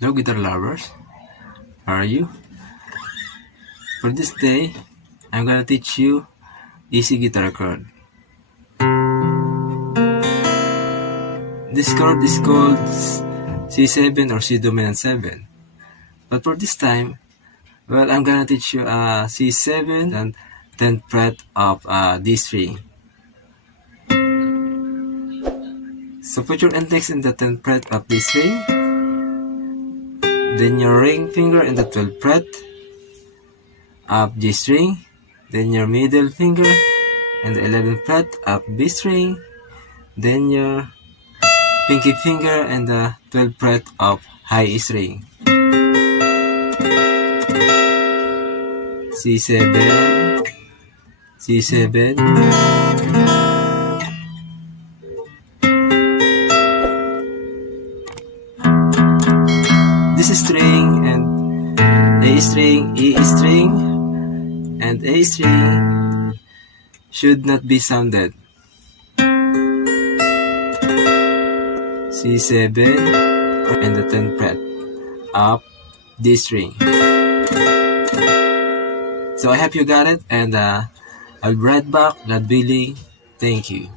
Hello guitar lovers, how are you? For this day, I'm gonna teach you easy guitar chord. This chord is called C7 or C dominant 7. But for this time, well, I'm gonna teach you C7 and 10th fret of D string. So put your index in the 10th fret of D string, then your ring finger in the 12th fret of G string, then your middle finger in the 11th fret of B string, then your pinky finger in the 12th fret of high E string. C7, C7, this string and A string, E string, and A string should not be sounded. C7 and the 10th fret of D string. So I hope you got it, and I'll be right back, God willing. Thank you.